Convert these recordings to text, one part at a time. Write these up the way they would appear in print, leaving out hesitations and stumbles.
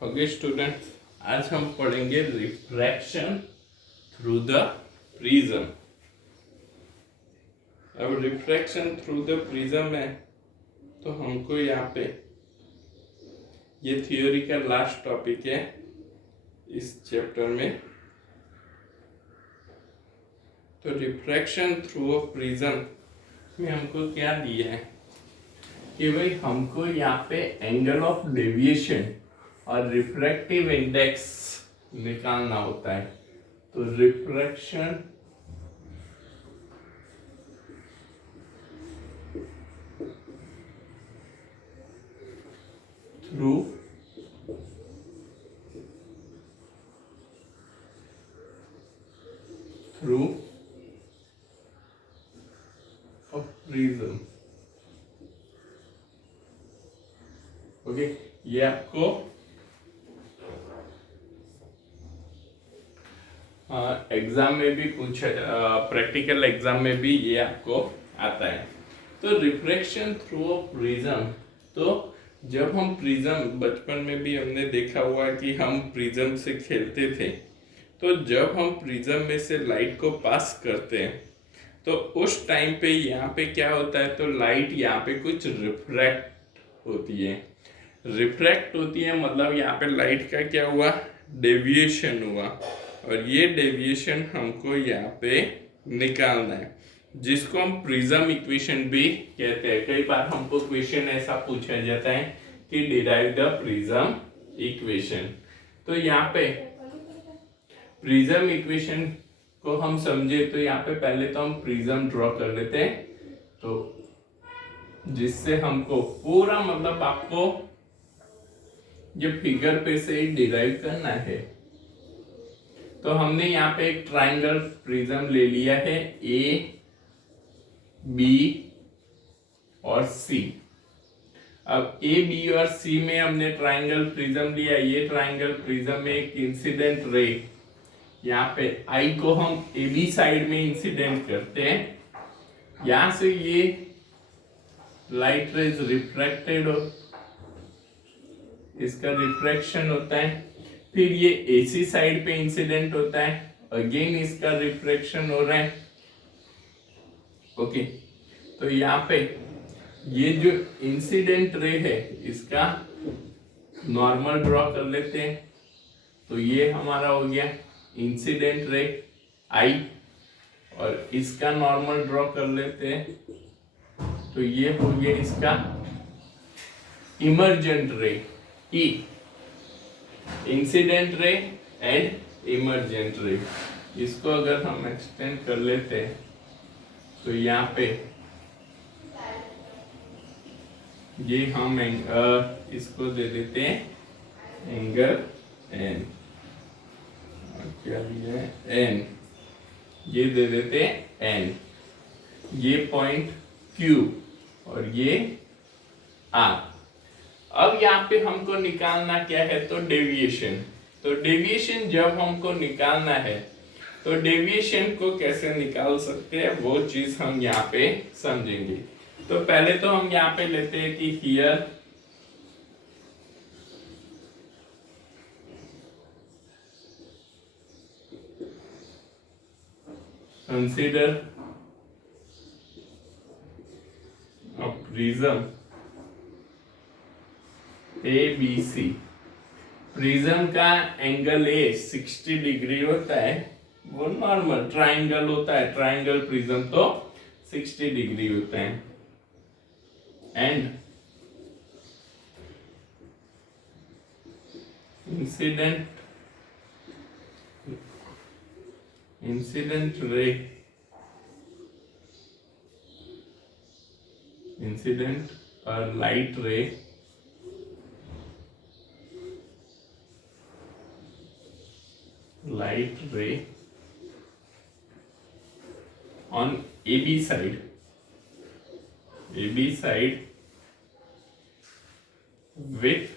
Okay student, आज हम पढ़ेंगे रिफ्रैक्शन थ्रू द प्रिज्म। अब रिफ्रैक्शन थ्रू द प्रिज्म है तो हमको यहाँ पे ये थ्योरी का लास्ट टॉपिक है इस चैप्टर में। तो रिफ्रैक्शन थ्रू अ प्रिज्म में हमको क्या दिया है कि भाई हमको यहाँ पे एंगल ऑफ डेविएशन और रिफ्रैक्टिव इंडेक्स निकालना होता है। तो refraction through a prism. Okay, ये आपको एग्जाम में भी पूछा, प्रैक्टिकल एग्जाम में भी ये आपको आता है। तो रिफ्रैक्शन थ्रू अ प्रिज्म, तो जब हम प्रिज्म, बचपन में भी हमने देखा हुआ है कि हम प्रिज्म से खेलते थे। तो जब हम प्रिज्म में से लाइट को पास करते हैं तो उस टाइम पे यहाँ पे क्या होता है, तो लाइट यहाँ पे कुछ रिफ्रैक्ट होती है। रिफ्रैक्ट होती है मतलब यहाँ पे लाइट का क्या हुआ, डेविएशन हुआ, और ये डेविएशन हमको यहाँ पे निकालना है, जिसको हम प्रिज्म इक्वेशन भी कहते हैं। कई बार हमको क्वेश्चन ऐसा पूछा जाता है कि डिराइव द प्रिज्म इक्वेशन। तो यहाँ पे प्रिज्म इक्वेशन को हम समझे तो यहाँ पे पहले तो हम प्रिज्म ड्रॉ कर लेते हैं, तो जिससे हमको पूरा मतलब आपको ये फिगर पे से ही डिराइव करना है। तो हमने यहाँ पे एक ट्राइंगल प्रिज्म ले लिया है, ए बी और सी। अब ए बी और सी में हमने ट्राइंगल प्रिज्म लिया। ये ट्राइंगल प्रिज्म में एक इंसिडेंट रे, यहाँ पे आई को हम ए बी साइड में इंसिडेंट करते हैं, यहां से ये लाइट रेज रिफ्रैक्टेड हो, इसका रिफ्रैक्शन होता है। फिर ये एसी साइड पे इंसिडेंट होता है, अगेन इसका रिफ्रैक्शन हो रहा है। ओके, तो यहाँ पे ये जो इंसिडेंट रे है इसका नॉर्मल ड्रॉ कर लेते हैं। तो ये हमारा हो गया इंसिडेंट रे आई, और इसका नॉर्मल ड्रॉ कर लेते हैं। तो ये हो गया इसका इमर्जेंट रे ई, इंसिडेंट रे एंड इमर्जेंट रे। इसको अगर हम एक्सटेंड कर लेते हैं तो यहाँ पे ये हम इसको दे देते हैं एंगल एन, क्या लिया है एन, ये दे देते हैं एन, ये पॉइंट क्यू और ये आर। अब यहाँ पे हमको निकालना क्या है, तो डेविएशन। तो डेविएशन जब हमको निकालना है तो डेविएशन को कैसे निकाल सकते हैं वो चीज हम यहाँ पे समझेंगे। तो पहले तो हम यहाँ पे लेते हैं कि here consider a prism ABC। Prism का एंगल ए 60 डिग्री होता है, वो नॉर्मल ट्राइंगल होता है, ट्राइंगल प्रिज्म तो 60 डिग्री होता है। एंड इंसिडेंट रे, इंसिडेंट और लाइट रे on AB side with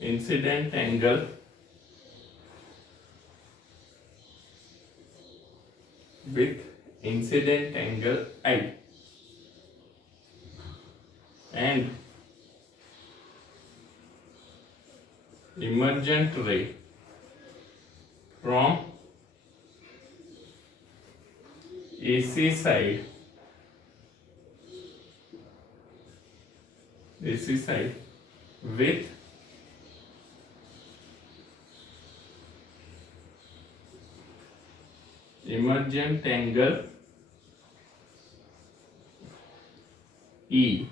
incident angle I। and emergent ray from AC side with emergent angle E।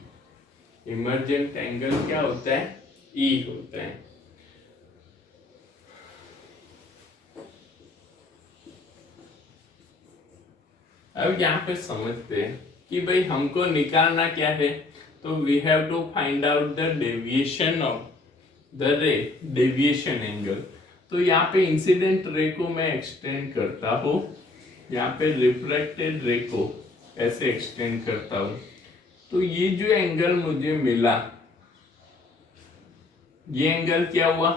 Emergent angle क्या होता है? E होता है। अब यहाँ पे समझते हैं कि भाई हमको निकालना क्या है। तो we have to find out the deviation of the ray, deviation angle. तो यहाँ पे इंसिडेंट रे को मैं एक्सटेंड करता हूँ, यहाँ पे रिफ्लेक्टेड रे को ऐसे एक्सटेंड करता हूँ। तो ये जो एंगल मुझे मिला, ये एंगल क्या हुआ?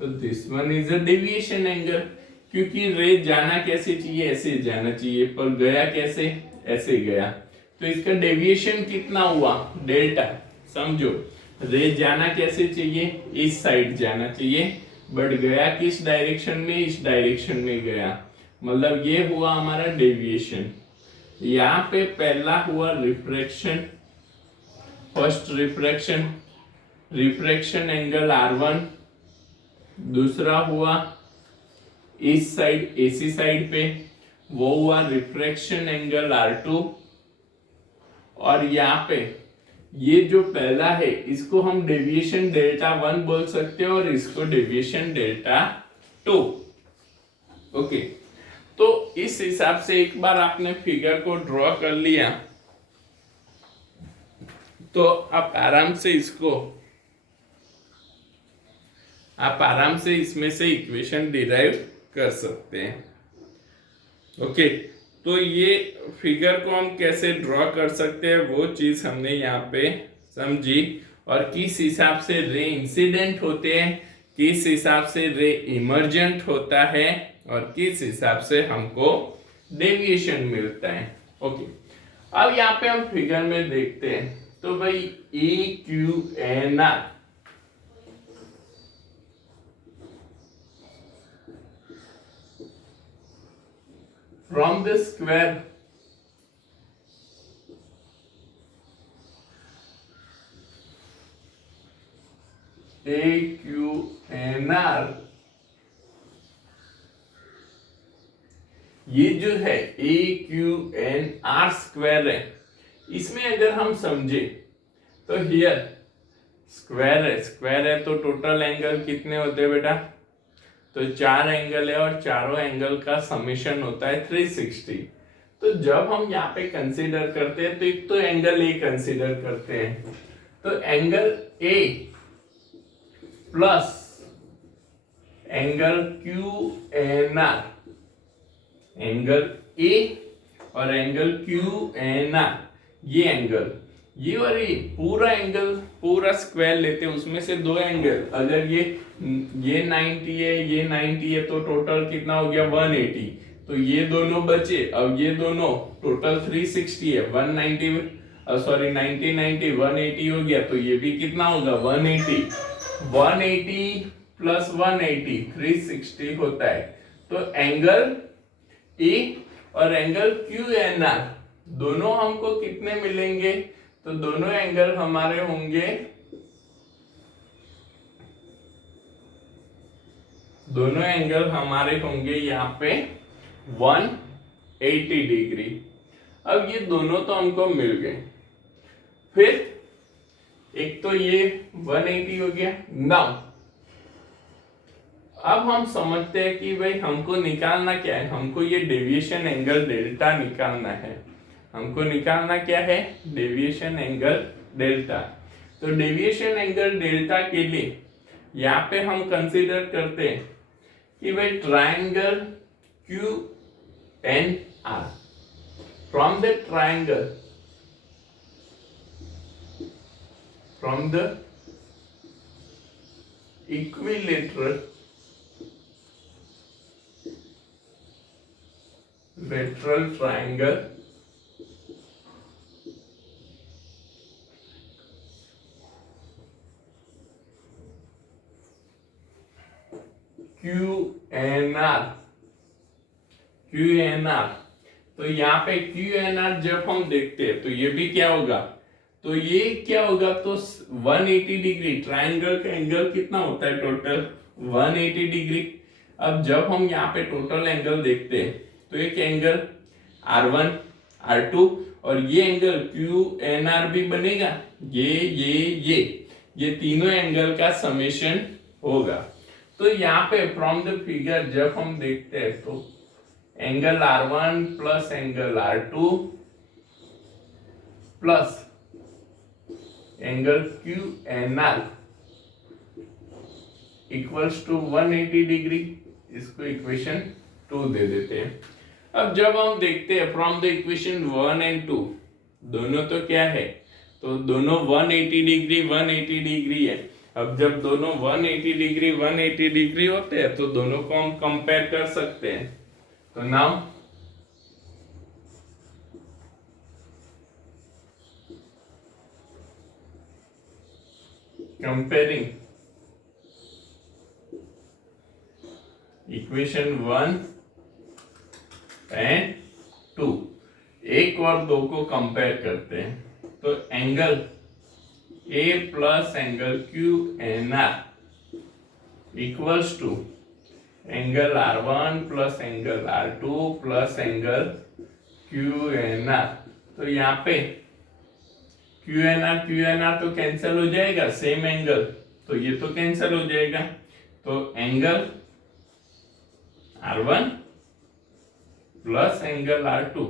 तो this one is a deviation angle, क्योंकि रे जाना कैसे चाहिए? ऐसे जाना चाहिए, पर गया कैसे? ऐसे गया। तो इसका डेविएशन कितना हुआ? डेल्टा। समझो, रे जाना कैसे चाहिए? इस साइड जाना चाहिए, बट गया किस डायरेक्शन में? इस डायरेक्शन में गया। मतलब ये हुआ हमारा डेविएशन। यहाँ पे पहला हुआ refraction, first refraction angle R1। दूसरा हुआ इस साइड AC साइड पे, वो हुआ रिफ्रैक्शन एंगल R2। और यहाँ पे ये जो पहला है इसको हम डेविएशन डेल्टा 1 बोल सकते हैं और इसको डेविएशन डेल्टा 2। ओके, तो इस हिसाब से एक बार आपने फिगर को ड्रॉ कर लिया तो आप आराम से इसमें से इक्वेशन डिराइव कर सकते हैं। ओके, तो ये फिगर को हम कैसे ड्रॉ कर सकते हैं वो चीज हमने यहाँ पे समझी, और किस हिसाब से रे इंसिडेंट होते हैं, किस हिसाब से रे इमर्जेंट होता है, और किस हिसाब से हमको डेविएशन मिलता है। ओके, अब यहाँ पे हम फिगर में देखते हैं। तो भाई EQNR from the square AQNR, ये जो है AQNR स्क्वायर है, इसमें अगर हम समझे तो हियर स्क्वायर है तो टोटल एंगल कितने होते हैं बेटा? तो 4 एंगल है और चारों एंगल का समेशन होता है 360। तो जब हम यहाँ पे कंसीडर करते हैं तो एक तो एंगल ए कंसीडर करते हैं, तो angle A plus angle QNR, angle A और एंगल QNR, ये एंगल, ये और ये पूरा एंगल, पूरा स्क्वायर लेते हैं, उसमें से दो एंगल, अगर ये 90 है, ये 90 है, तो टोटल कितना हो गया? 180। तो ये दोनों बचे, अब ये दोनों टोटल 360 है, 190 सॉरी 90 90 180 हो गया, तो ये भी कितना होगा? 180 प्लस 180 360 होता है। तो एंगल ए और एंगल QNR दोनों हमको कितने मिलेंगे? तो दोनों एंगल हमारे होंगे, दोनों एंगल हमारे होंगे यहाँ पे 180 डिग्री। अब ये दोनों तो हमको मिल गए, फिर एक तो ये 180 हो गया। नाउ अब हम समझते हैं कि भाई हमको निकालना क्या है? हमको ये डेविएशन एंगल डेल्टा निकालना है। हमको निकालना क्या है? Deviation angle delta. तो डेविएशन एंगल डेल्टा के लिए यहाँ पे हम कंसीडर करते हैं कि भाई triangle QNR, from the triangle, from the equilateral lateral triangle Q N R, Q N R. तो यहाँ पे क्यू एन आर जब हम देखते हैं तो ये भी क्या होगा, तो ये क्या होगा, तो 180 डिग्री, ट्रायंगल का एंगल कितना होता है टोटल 180 डिग्री। अब जब हम यहाँ पे टोटल एंगल देखते हैं तो एक एंगल R1 R2 और ये एंगल QNR भी बनेगा, ये तीनों एंगल का समेशन होगा। तो यहाँ पे फ्रॉम द फिगर जब हम देखते हैं तो angle R1 plus angle R2 plus angle QNR equals to 180 degree, इसको इक्वेशन 2 दे देते हैं। अब जब हम देखते हैं फ्रॉम द इक्वेशन 1 एंड 2, दोनों तो क्या है, तो दोनों 180 डिग्री 180 डिग्री है। अब जब दोनों 180 डिग्री होते हैं तो दोनों को हम कंपेयर कर सकते हैं। तो नाउ कंपेयरिंग इक्वेशन 1 एंड 2, एक और दो को कंपेयर करते हैं। तो angle A plus angle QNR equals to angle R1 plus angle R2 plus angle QNR। तो यहाँ पे QNR तो कैंसिल हो जाएगा, सेम एंगल, तो ये तो कैंसिल हो जाएगा। तो angle R1 plus angle R2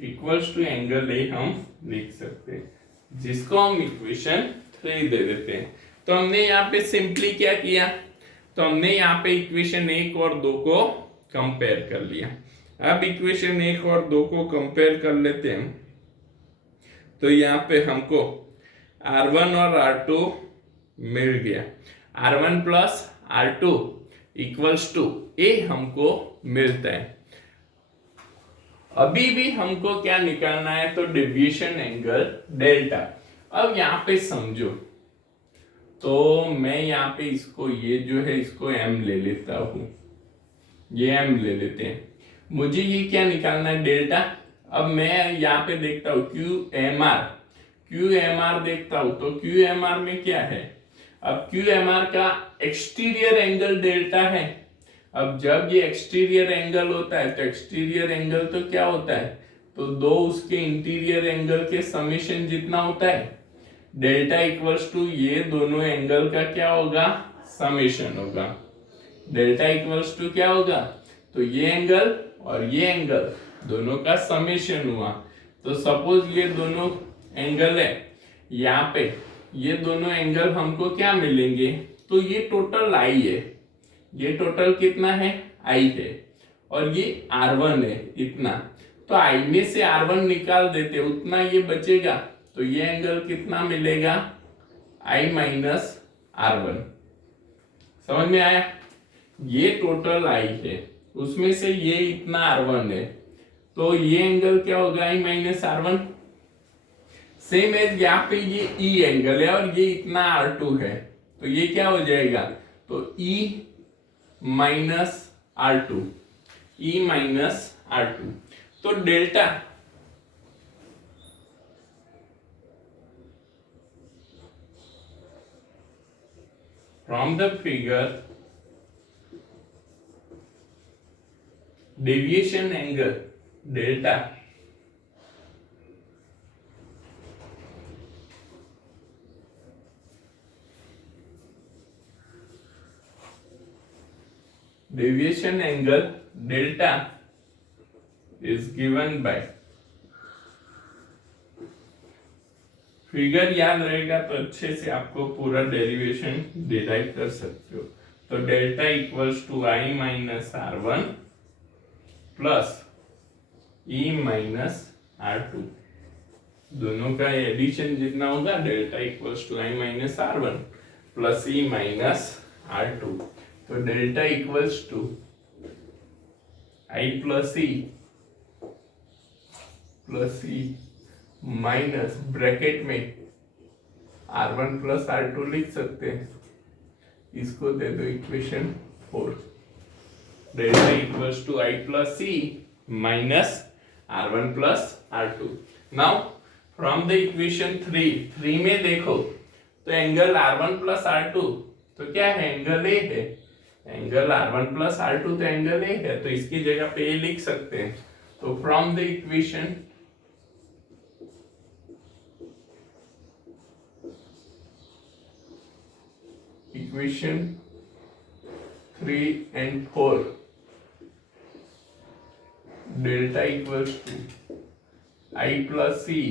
equals to angle A हम लिख सकते हैं, जिसको हम इक्वेशन 3 दे देते हैं। तो हमने यहाँ पे सिंपली क्या किया, तो हमने यहाँ पे इक्वेशन 1 और 2 को कंपेयर कर लिया। अब इक्वेशन 1 और 2 को कंपेयर कर लेते हैं। तो यहाँ पे हमको R1 और R2 मिल गया, R1 plus R2 equals to A हमको मिलता है। अभी भी हमको क्या निकालना है, तो डेविएशन एंगल डेल्टा। अब यहाँ पे समझो, तो मैं यहाँ पे इसको ये जो है इसको M ले लेता हूं, ये M ले लेते हैं। मुझे ये क्या निकालना है, डेल्टा। अब मैं यहाँ पे देखता हूँ QMR देखता हूं, तो QMR में क्या है, अब QMR का एक्सटीरियर एंगल डेल्टा है। अब जब ये एक्सटीरियर एंगल होता है तो एक्सटीरियर एंगल तो क्या होता है, तो दो उसके इंटीरियर एंगल के समेशन जितना होता है, डेल्टा इक्वल्स टू ये दोनों एंगल का क्या होगा, समेशन होगा। डेल्टा इक्वल्स टू क्या होगा, तो ये एंगल और ये एंगल दोनों का समेशन हुआ। तो सपोज ये दोनों एंगल है, यहाँ पे ये दोनों एंगल हमको क्या मिलेंगे, तो ये टोटल आई है, ये टोटल कितना है, आई है, और ये R1 है इतना। तो आई में से R1 निकाल देते, उतना ये बचेगा, तो ये एंगल कितना मिलेगा, I माइनस R1। समझ में आया, ये टोटल आई है, उसमें से ये इतना R1 है, तो ये एंगल क्या होगा, I minus R1। Same as यहाँ पे ये E एंगल है और ये इतना R2 है, तो ये क्या हो जाएगा, तो E minus R2, E minus R2। तो delta from the figure deviation angle delta deviation angle delta is given by, figure याद रहेगा तो अच्छे से आपको पूरा डेरिवेशन डिराइव कर सकते हो। तो delta equals to I minus R1 plus E minus R2, दोनों का एडिशन जितना होगा, delta equals to I minus R1 plus E minus R2। तो delta equals to I plus E minus bracket में R1 प्लस R2 लिख सकते हैं, इसको दे दो equation 4, delta equals to I plus C minus R1 plus R2। Now from the equation 3 में देखो तो एंगल R1 प्लस R2 तो क्या है, एंगल ए है। एंगल R1 प्लस R2 तो एंगल ए है, तो इसकी जगह पे ए लिख सकते हैं। तो from the equation equation 3 and 4 delta equals to I plus C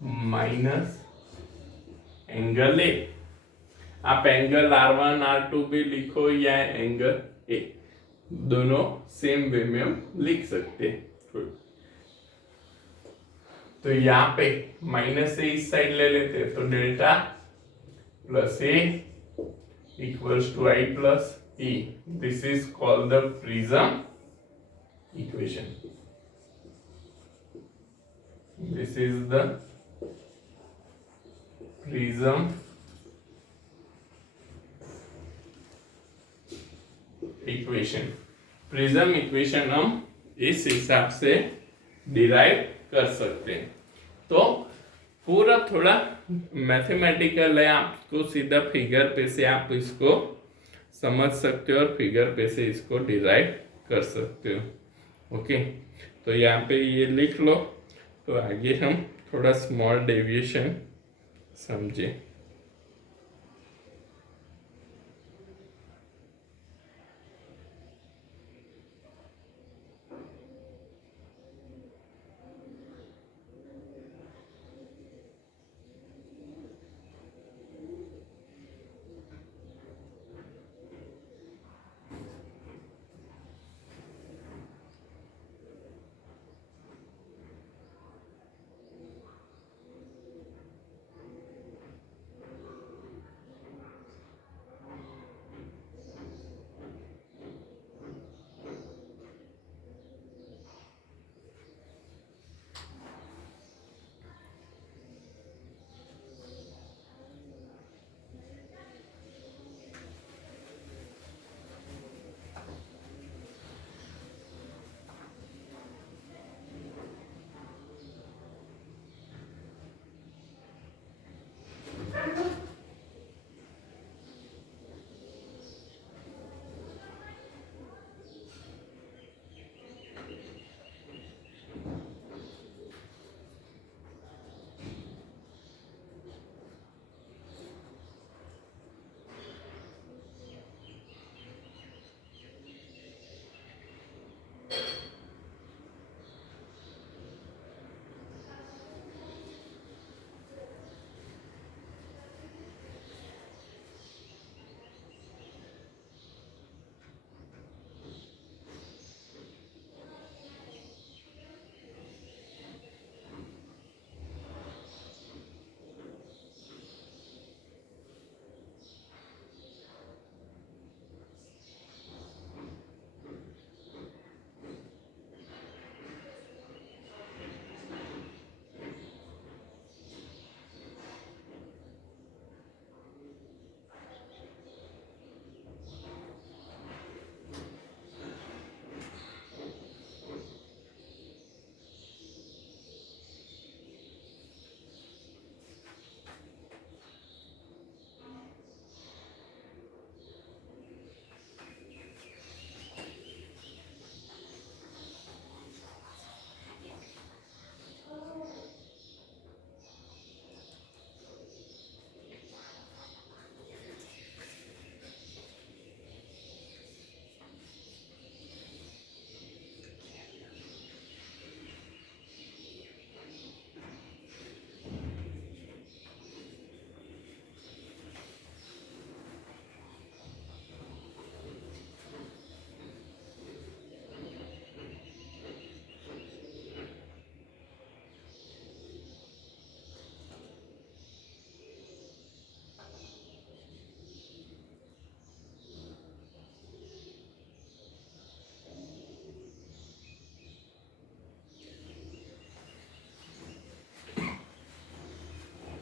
minus angle A. आप एंगल R1 R2 भी लिखो या एंगल ए, दोनों सेम वे में हम लिख सकते हैं। तो यहाँ पे माइनस ए इस साइड ले लेते हैं, तो delta plus A equals to I plus E. This is called the prism equation. This is the prism equation. Prism equation हम इस हिसाब से डिराइव कर सकते हैं। तो पूरा थोड़ा मैथमेटिकल है, आपको सीधा फिगर पे से आप इसको समझ सकते हो और फिगर पे से इसको डिराइव कर सकते हो। ओके, तो यहाँ पे ये लिख लो। तो आगे हम थोड़ा स्मॉल डेविएशन समझे।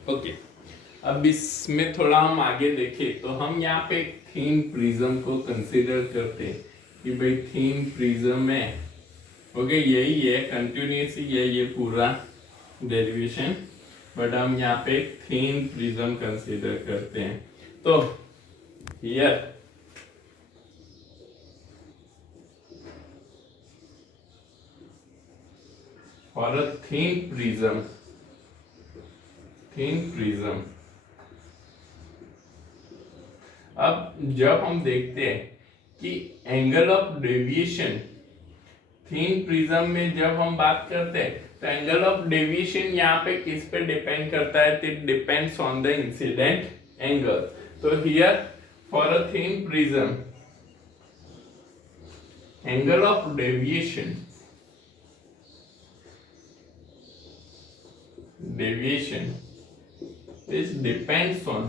ओके, अब इसमें थोड़ा हम आगे देखें तो हम यहाँ पे एक थीन प्रिज्म को कंसीडर करते हैं कि भाई थीन प्रिज्म है, ओके, यही है कंटिन्यूस ही है ये पूरा डेरिवेशन, बट हम यहाँ पे एक थीन प्रिज्म कंसीडर करते हैं। तो here for a thin prism, अब जब हम देखते हैं कि angle of deviation thin prism में जब हम बात करते हैं तो एंगल ऑफ डेविएशन यहाँ पे किस पे डिपेंड करता है? It depends on the incident angle. तो here for a thin prism angle of deviation this depends on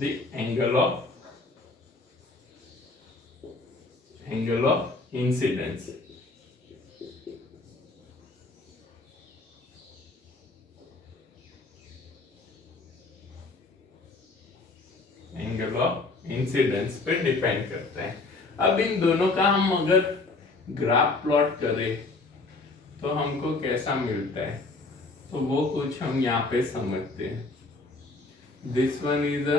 the angle of incidence। Angle of incidence पे डिपेंड करता है। अब इन दोनों का हम अगर ग्राफ प्लॉट करें तो हमको कैसा मिलता है, तो वो कुछ हम यहाँ पे समझते हैं। This one is a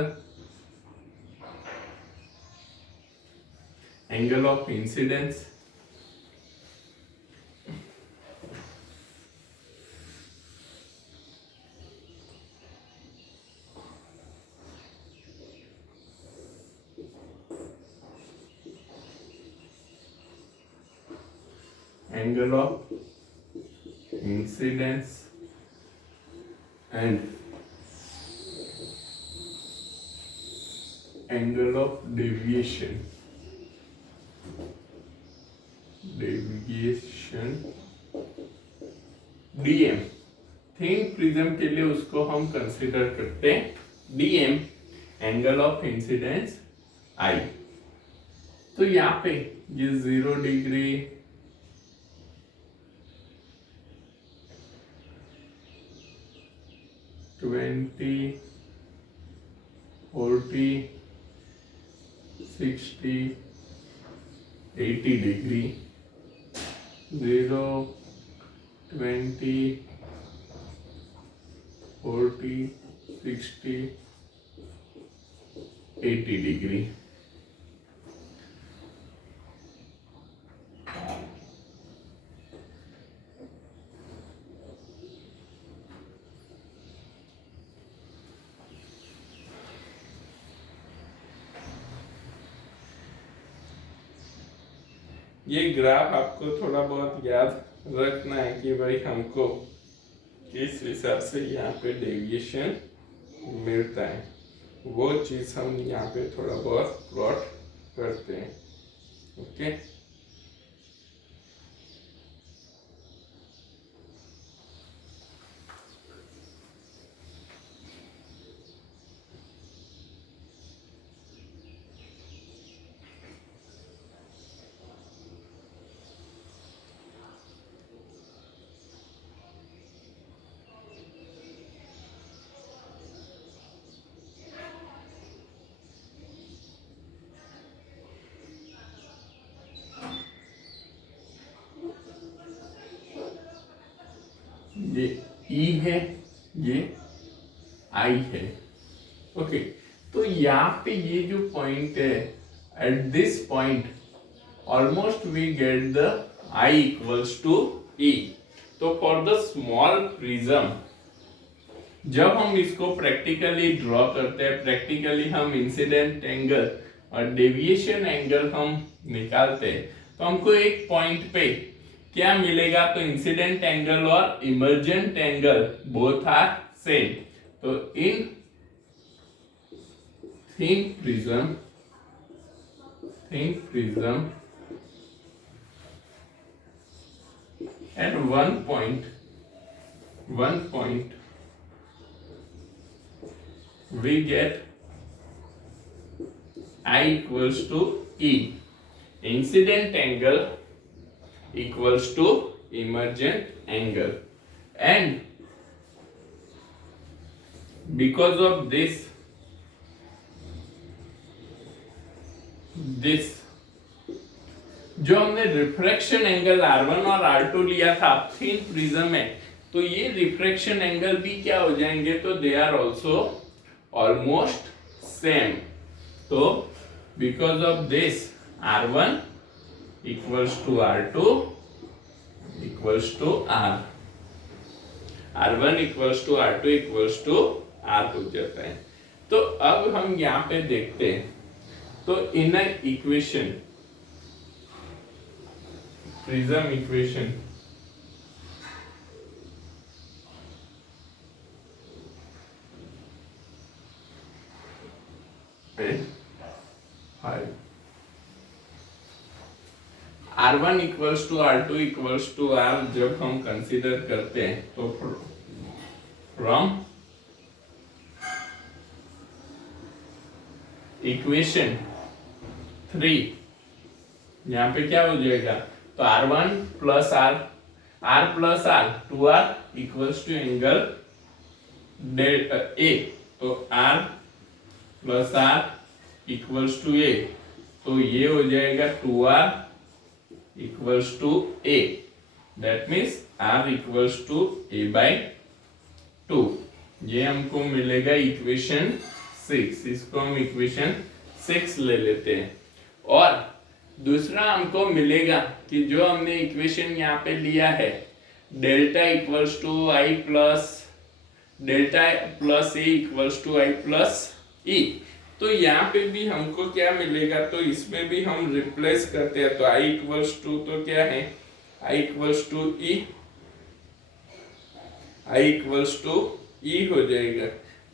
angle of incidence, angle of incidence and angle of deviation dm। Thin prism के लिए उसको हम कंसीडर करते हैं dm, angle of incidence I। तो यहाँ पे ये 0 डिग्री 20, 40, 60, 80 डिग्री, 0, 20, 40, 60, 80 डिग्री। ये ग्राफ आपको थोड़ा बहुत याद रखना है कि भाई हमको किस हिसाब से यहाँ पे डेविएशन मिलता है, वो चीज़ हम यहाँ पे थोड़ा बहुत प्लॉट करते हैं। ओके, ये E है, ये I है। ओके, तो यहाँ पे ये जो पॉइंट है, at this point almost we get the I equals to E। तो फॉर द स्मॉल प्रिज्म जब हम इसको प्रैक्टिकली ड्रॉ करते हैं, प्रैक्टिकली हम इंसिडेंट एंगल और डेविएशन एंगल हम निकालते हैं, तो हमको एक पॉइंट पे क्या मिलेगा? तो इंसिडेंट एंगल और emergent angle both are same. तो in thin prism at one point we get I equals to E, incident angle equals to emergent angle, and because of this जो हमने रिफ्रैक्शन एंगल R1 और R2 लिया था thin prism में, तो ये refraction angle भी क्या हो जाएंगे, तो they are also almost same. तो because of this R1 equals to R2 equals to R, R1 equals to R2 equals to R हो जाता है। तो अब हम यहाँ पे देखते हैं, तो इन equation prism equation R1 equals to R2 equals to R जब हम कंसीडर करते हैं, तो फ्रॉम इक्वेशन 3 यहाँ पे क्या हो जाएगा, तो R1 plus R plus R 2R equals to angle A, तो R plus R equals to A, तो ये हो जाएगा 2R equals to A, that means R equals to A by 2। ये हमको मिलेगा इक्वेशन 6, इसको हम इक्वेशन 6 ले लेते हैं। और दूसरा हमको मिलेगा कि जो हमने इक्वेशन यहाँ पे लिया है delta equals to I plus delta plus A equals to I plus E, तो यहाँ पे भी हमको क्या मिलेगा, तो इसमें भी हम रिप्लेस करते हैं, तो आई इक्वल्स टू तो क्या है, I equals to E, I equals to E हो जाएगा।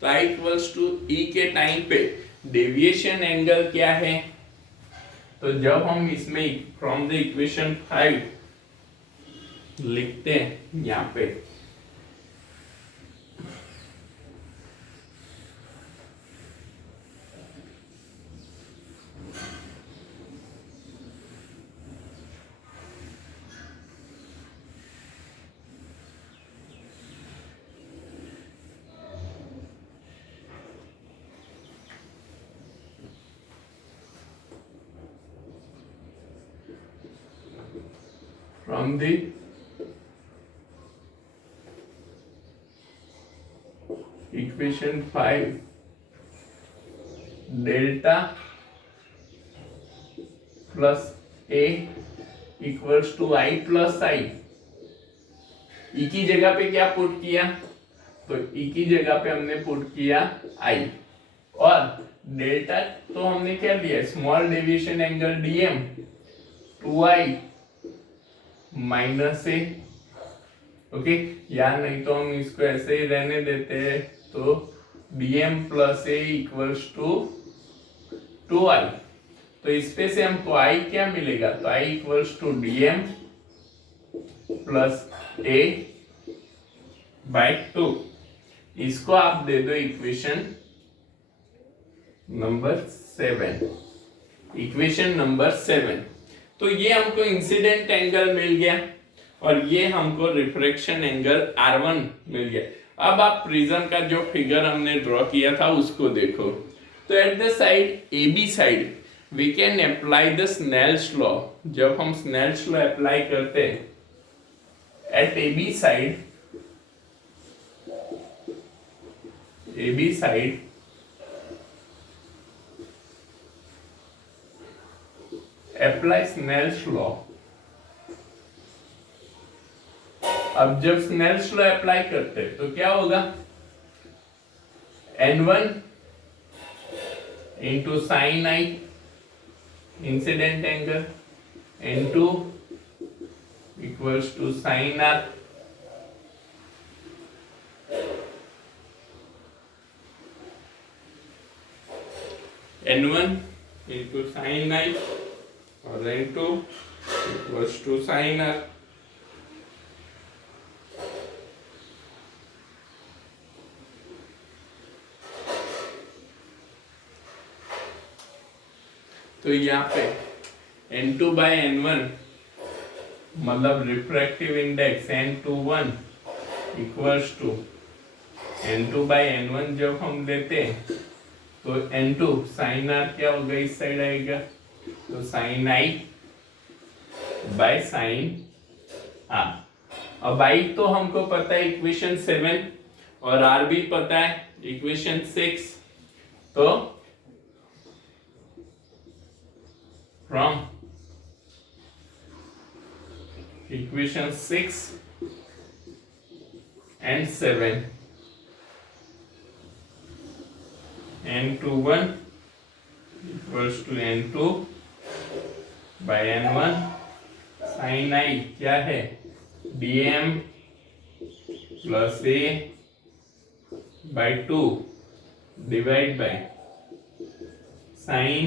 तो आई इक्वल्स टू ई के टाइम पे डेविएशन एंगल क्या है, तो जब हम इसमें फ्रॉम द इक्वेशन 5 लिखते हैं यहाँ पे, from the equation 5 delta plus a equals to I plus I, ई की जगह पे क्या पुट किया, तो ई की जगह पे हमने पुट किया I, और डेल्टा तो हमने क्या लिया, small deviation angle DM 2I minus A, okay, या नहीं तो हम इसको ऐसे ही रहने देते हैं, तो dm plus A equals to 2i, तो इस पे से हमको i क्या मिलेगा, तो i equals to dm plus A by 2, इसको आप दे दो इक्वेशन नंबर 7, इक्वेशन नंबर 7। तो ये हमको इंसिडेंट एंगल मिल गया और ये हमको रिफ्रैक्शन एंगल R1 मिल गया। अब आप प्रिज्म का जो फिगर हमने ड्रॉ किया था उसको देखो, तो at the side AB side we can apply the Snell's law. जब हम स्नेल्स लॉ अप्लाई करते हैं at AB side apply Snell's law. अब जब स्नेल्स लॉ अप्लाई करते हैं तो क्या होगा, N1 into sine I incident angle, N2 equals to sine R, N1 into sine I और N2 equals to sine R। तो यहाँ पे N2 बाई N1 मतलब refractive index N21 equals to N2/N1 जब हम लेते हैं तो N2 साइन R क्या होगा, इस साइड आएगा, तो sine I by sine R। अब I तो हमको पता है इक्वेशन 7 और R भी पता है इक्वेशन 6, तो from equation 6 and 7 N21 equals to N2 by N1 sin I क्या है, dm plus a by 2 divide by sin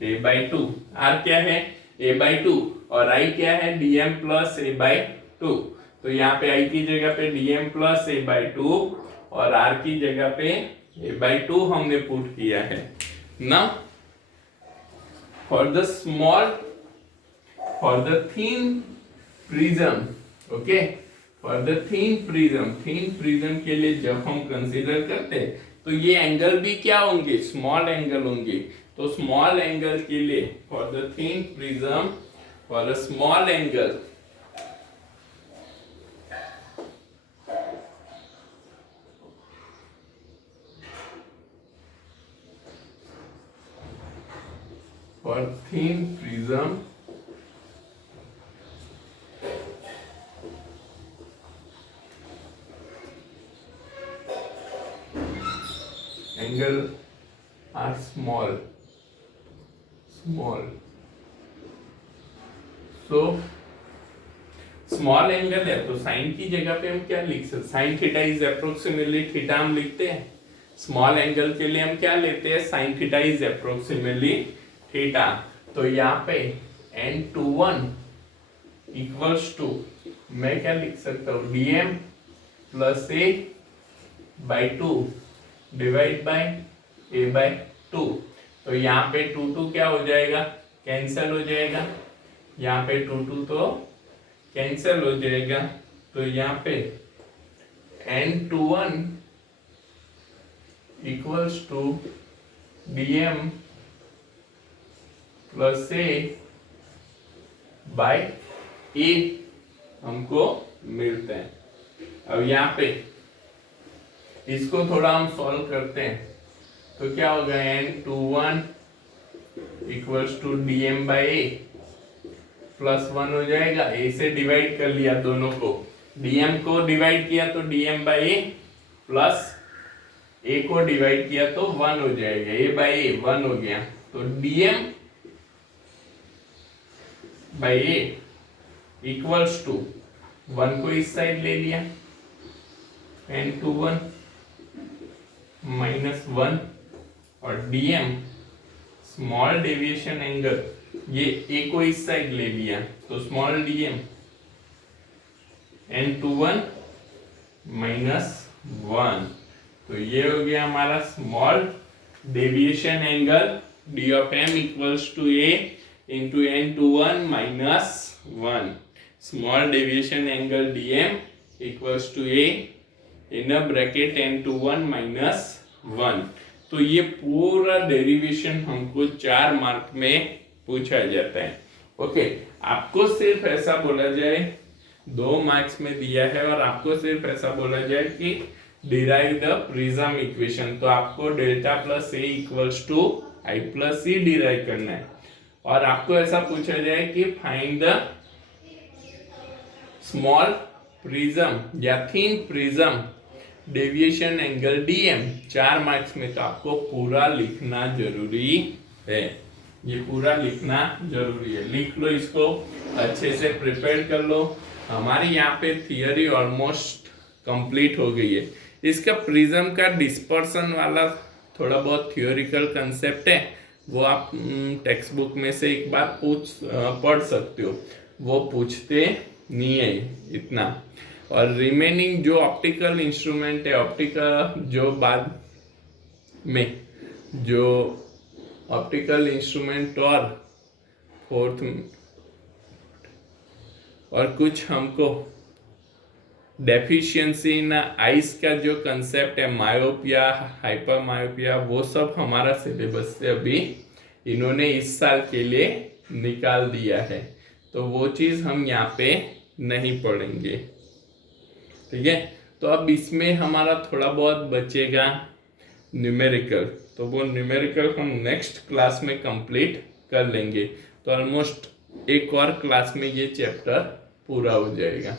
a by 2। r क्या है, a by 2 और I क्या है, dm plus a by 2। तो यहाँ पे I की जगह पे dm plus a by 2 और R की जगह पे a by 2 हमने पुट किया है ना। For the thin prism, okay, for the thin prism के लिए जब हम कंसीडर करते हैं तो ये एंगल भी क्या होंगे, स्मॉल एंगल होंगे। तो स्मॉल एंगल के लिए for the thin prism, for a small angle, for thin prism angle are small, so small angle है तो साइन की जगह पे हम क्या लिख सकते, sine theta is approximately theta हम लिखते हैं। स्मॉल एंगल के लिए हम क्या लेते हैं, sine theta is approximately theta. तो यहाँ पे N21 इक्वल्स टू, मैं क्या लिख सकता हूँ, dm plus a by 2 divide by a by 2। तो यहाँ पे 2 क्या हो जाएगा, कैंसल हो जाएगा, यहाँ पे 2 तो कैंसल हो जाएगा। तो यहाँ पे N21 equals to dm plus A by A हमको मिलते हैं। अब यहाँ पे इसको थोड़ा हम सॉल्व करते हैं तो क्या होगा, N21 equals to dm by A plus 1 हो जाएगा, a से डिवाइड कर लिया दोनों को, dm को डिवाइड किया तो dm by A plus a को डिवाइड किया तो 1 हो जाएगा, a बाय ए 1 हो गया। तो dm by A equals to 1 को इस साइड ले लिया, N21 माइनस 1 और dm स्मॉल डेविएशन एंगल, ये a को इस साइड ले लिया तो स्मॉल dm N21 माइनस 1। तो ये हो गया हमारा small deviation angle d of m equals to a into N21 minus 1। Small deviation angle dm equals to a in a bracket N21 minus 1। तो ये पूरा डेरिवेशन हमको 4 मार्क में पूछा जाता है। ओके, आपको सिर्फ ऐसा बोला जाए, 2 मार्क्स में दिया है और आपको सिर्फ ऐसा बोला जाए कि डिराइव द प्रिज्म इक्वेशन, तो आपको delta plus A equals to I plus C derive करना है। और आपको ऐसा पूछा जाए कि फाइंड द स्मॉल प्रिज्म या thin prism deviation angle dm, 4 marks में, तो आपको पूरा लिखना जरूरी है, ये पूरा लिखना जरूरी है। लिख लो, इसको अच्छे से प्रिपेयर कर लो। हमारी यहाँ पे थियरी ऑलमोस्ट कंप्लीट हो गई है। इसका प्रिज्म का डिस्पर्सन वाला थोड़ा बहुत थियोरिकल कंसेप्ट है, वो आप टेक्स्ट बुक में से एक बार पढ़ सकते हो, वो पूछते नहीं है इतना। और रिमेनिंग जो ऑप्टिकल इंस्ट्रूमेंट है, ऑप्टिकल जो बाद में जो ऑप्टिकल इंस्ट्रूमेंट और और कुछ हमको डेफिशिएंसी इन आइस का जो कंसेप्ट है, मायोपिया, हाइपर मायोपिया, वो सब हमारा सिलेबस से अभी इन्होंने इस साल के लिए निकाल दिया है, तो वो चीज़ हम यहाँ पे नहीं पढ़ेंगे। ठीक है, तो अब इसमें हमारा थोड़ा बहुत बचेगा न्यूमेरिकल, तो वो न्यूमेरिकल हम नेक्स्ट क्लास में कंप्लीट कर लेंगे। तो ऑलमोस्ट एक और क्लास में ये चैप्टर पूरा हो जाएगा।